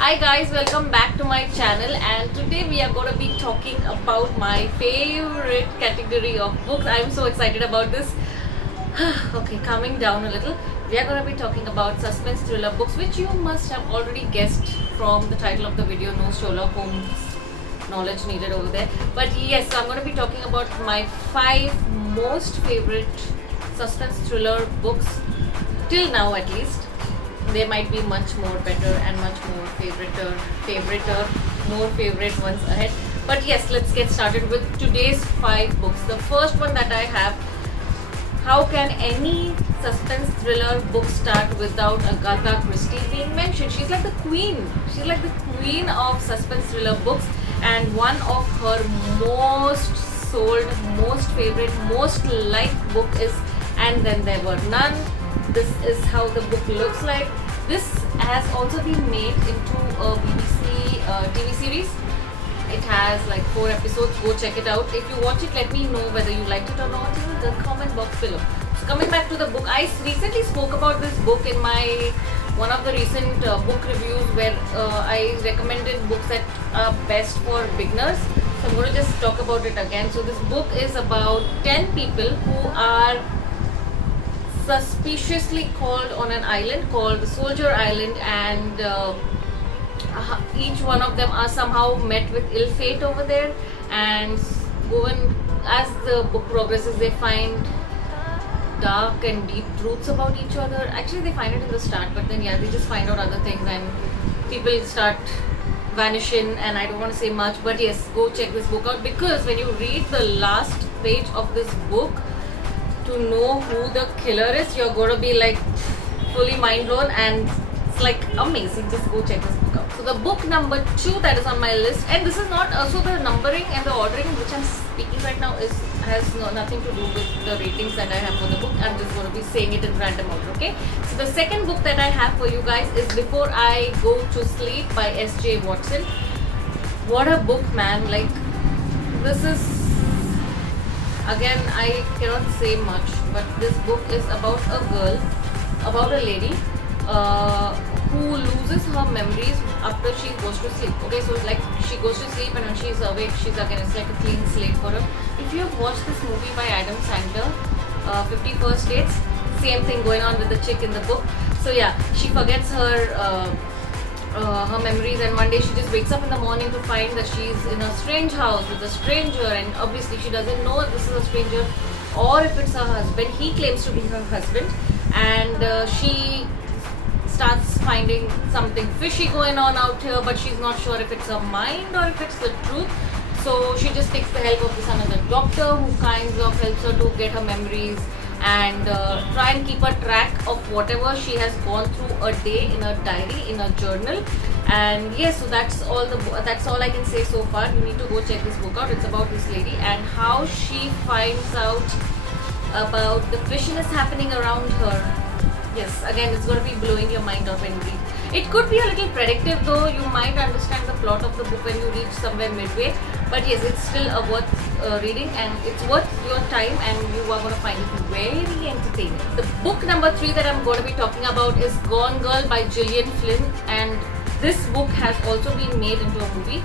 Hi guys, welcome back to my channel, and today we are going to be talking about my favorite category of books. I'm so excited about this. Okay, calming down a little. We are going to be talking about suspense thriller books, which you must have already guessed from the title of the video. No Sherlock Holmes knowledge needed over there. But yes, so I'm going to be talking about my 5 most favorite suspense thriller books till now, at least. There might be much more better and much more more favorite ones ahead. But yes, let's get started with today's 5 books. The first one that I have, how can any suspense thriller book start without Agatha Christie being mentioned? She's like the queen. She's like the queen of suspense thriller books, and one of her most sold, most favorite, most liked book is And Then There Were None. This is how the book looks like. This has also been made into a BBC TV series. It has like 4 episodes. Go check it out. If you watch it, let me know whether you liked it or not in the comment box below. So coming back to the book, I recently spoke about this book in my one of the recent book reviews where I recommended books that are best for beginners. So I'm going to just talk about it again. So this book is about 10 people who are suspiciously called on an island called the Soldier Island, and each one of them are somehow met with ill fate over there, and as the book progresses they find dark and deep truths about each other. Actually they find it in the start, but then they just find out other things and people start vanishing, and I don't want to say much, but yes, go check this book out, because when you read the last page of this book to know who the killer is, you're going to be like fully mind blown, and it's like amazing. Just go check this book out. So the book number 2 that is on my list, and this is not also the numbering and the ordering which I'm speaking right now has nothing to do with the ratings that I have for the book. I'm just going to be saying it in random order, okay? So the second book that I have for you guys is Before I Go to Sleep by S.J. Watson. What a book, man. Like, this is, again, I cannot say much, but this book is about a lady who loses her memories after she goes to sleep. Okay, so like she goes to sleep and when she's awake, it's like a clean slate for her. If you have watched this movie by Adam Sandler, 50 First Dates, same thing going on with the chick in the book. So yeah, she forgets her memories, and one day she just wakes up in the morning to find that she's in a strange house with a stranger, and obviously she doesn't know if this is a stranger or if it's her husband. He claims to be her husband, and she starts finding something fishy going on out here, but she's not sure if it's her mind or if it's the truth. So she just takes the help of this another doctor who kinds of helps her to get her memories and try and keep a track of whatever she has gone through a day in a diary, in a journal. And yes, so that's all I can say so far. You need to go check this book out. It's about this lady and how she finds out about the fishiness happening around her. Yes, again, it's going to be blowing your mind out when you read. It could be a little predictive, though. You might understand the plot of the book when you reach somewhere midway. But yes, it's still worth reading, and it's worth your time, and you are going to find it very entertaining. The book number 3 that I'm going to be talking about is Gone Girl by Gillian Flynn, and this book has also been made into a movie.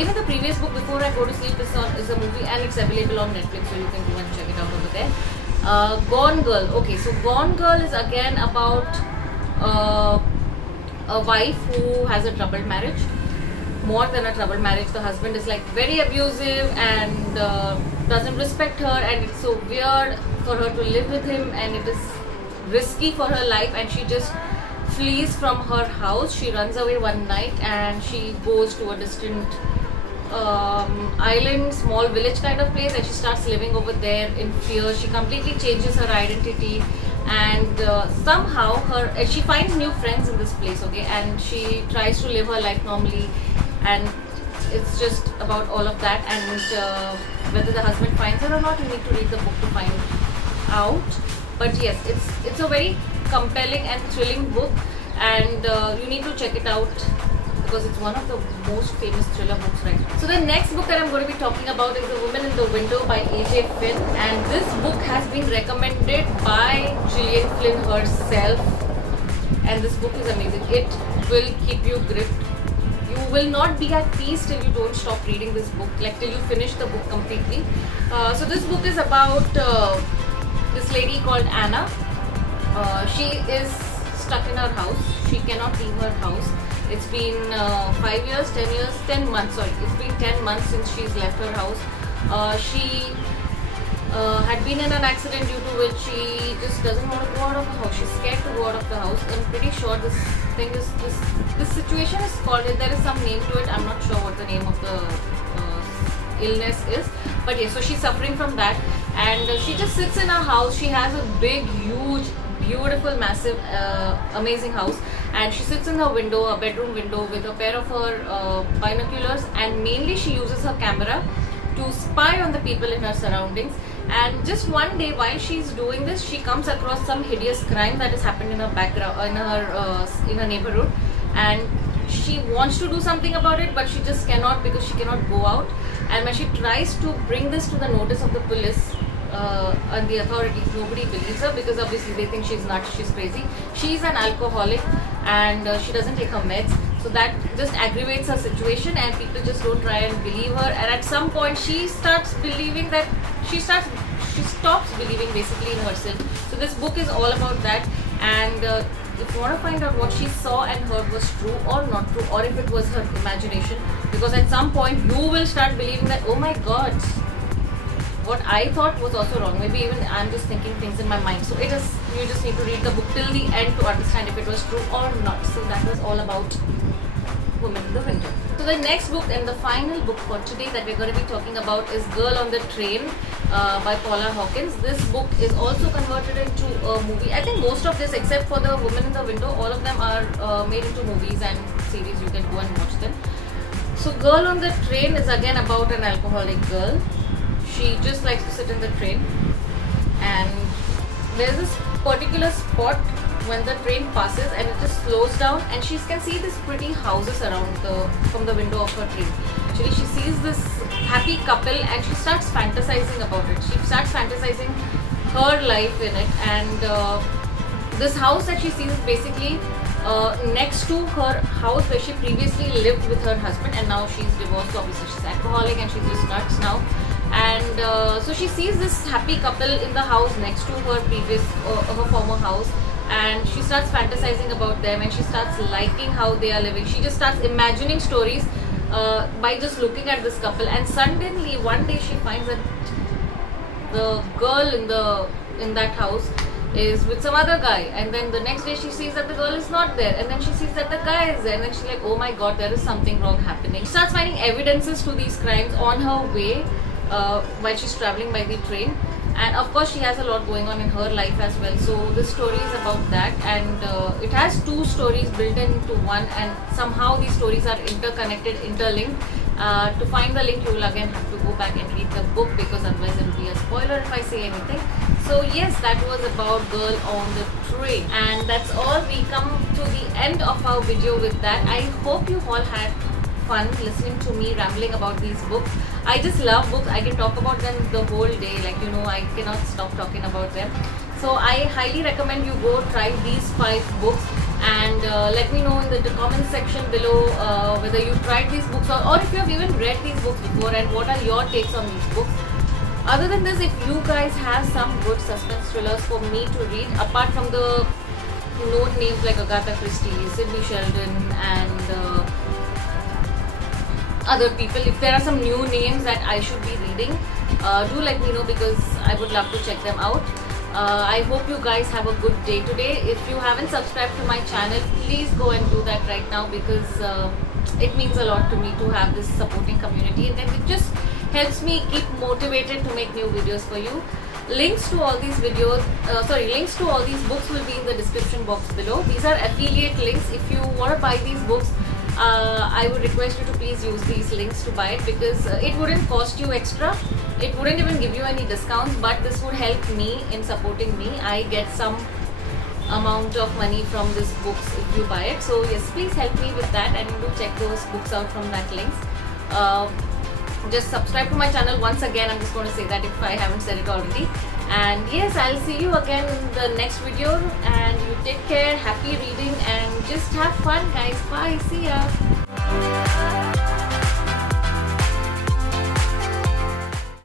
Even the previous book, Before I Go to Sleep, is a movie, and it's available on Netflix, so you can go and check it out over there. Gone Girl. Okay, so Gone Girl is again about a wife who has a troubled marriage. More than a troubled marriage, the husband is like very abusive and doesn't respect her, and it's so weird for her to live with him, and it is risky for her life, and she just flees from her house. She runs away one night and she goes to a distant island, small village kind of place, and she starts living over there in fear. She completely changes her identity, and somehow she finds new friends in this place, okay, and she tries to live her life normally, and it's just about all of that. And whether the husband finds her or not, you need to read the book to find out. But yes, it's a very compelling and thrilling book, and you need to check it out because it's one of the most famous thriller books right now. So the next book that I'm going to be talking about is The Woman in the Window by A.J. Finn, and this book has been recommended by Gillian Flynn herself, and this book is amazing. It will keep you gripped will not be at peace till you don't stop reading this book, like till you finish the book completely. So this book is about this lady called Anna. She is stuck in her house. She cannot leave her house. It's been 5 years, 10 years, 10 months, sorry. It's been 10 months since she's left her house. She had been in an accident due to which she just doesn't want to go out of the house. She's scared to go out of the house. I'm pretty sure this situation is called, there is some name to it. I'm not sure what the name of the illness is. But yeah, so she's suffering from that. And she just sits in her house. She has a big, huge, beautiful, massive, amazing house, and she sits in her window, a bedroom window, with a pair of her binoculars, and mainly she uses her camera to spy on the people in her surroundings. And just one day while she's doing this, she comes across some hideous crime that has happened in her background, in her neighborhood, and she wants to do something about it, but she just cannot, because she cannot go out. And when she tries to bring this to the notice of the police and the authorities, nobody believes her, because obviously they think she's nuts, she's crazy. She's an alcoholic, and she doesn't take her meds, so that just aggravates her situation, and people just don't try and believe her. And at some point she starts believing that she stops believing basically in herself. So this book is all about that. And if you want to find out what she saw and heard was true or not true, or if it was her imagination, because at some point you will start believing that, oh my god, what I thought was also wrong. Maybe even I'm just thinking things in my mind. So you just need to read the book till the end to understand if it was true or not. So that was all about Woman in the Window. So the next book and the final book for today that we're going to be talking about is Girl on the Train by Paula Hawkins. This book is also converted into a movie. I think most of this, except for the Woman in the Window, all of them are made into movies and series. You can go and watch them. So Girl on the Train is again about an alcoholic girl. She just likes to sit in the train, and there's this particular spot when the train passes and it just slows down, and she can see these pretty houses around from the window of her train. Actually, she sees this happy couple and she starts fantasizing about it. She starts fantasizing her life in it, and this house that she sees is basically next to her house where she previously lived with her husband, and now she's divorced. So obviously she's alcoholic and she's just nuts now. And so she sees this happy couple in the house next to her former house, and she starts fantasizing about them, and she starts liking how they are living. She just starts imagining stories by just looking at this couple. And suddenly one day she finds that the girl in that house is with some other guy, and then the next day she sees that the girl is not there, and then she sees that the guy is there, and then she's like, oh my god, there is something wrong happening. She starts finding evidences to these crimes on her way while she's traveling by the train. And of course she has a lot going on in her life as well. So this story is about that, and it has two stories built into one, and somehow these stories are interconnected, interlinked. To find the link, you will again have to go back and read the book, because otherwise it will be a spoiler if I say anything. So yes, that was about Girl on the Train, and that's all. We come to the end of our video with that. I hope you all had fun listening to me rambling about these books. I just love books. I can talk about them the whole day, like, you know, I cannot stop talking about them. So I highly recommend you go try these 5 books, and let me know in the comment section below whether you tried these books, or if you have even read these books before, and what are your takes on these books. Other than this, if you guys have some good suspense thrillers for me to read, apart from the known names like Agatha Christie, Sidney Sheldon, and other people, if there are some new names that I should be reading, do let me know, because I would love to check them out. I hope you guys have a good day today. If you haven't subscribed to my channel, please go and do that right now, because it means a lot to me to have this supporting community, and then it just helps me keep motivated to make new videos for you. Links to all these videos, links to all these books will be in the description box below. These are affiliate links. If you want to buy these books, I would request you to please use these links to buy it, because it wouldn't cost you extra. It wouldn't even give you any discounts, but this would help me in supporting me. I get some amount of money from these books if you buy it. So yes, please help me with that, and do check those books out from that links. Just subscribe to my channel. Once again, I'm just going to say that if I haven't said it already. And yes, I'll see you again in the next video, and you take care, happy reading, and just have fun, guys. Bye, see ya.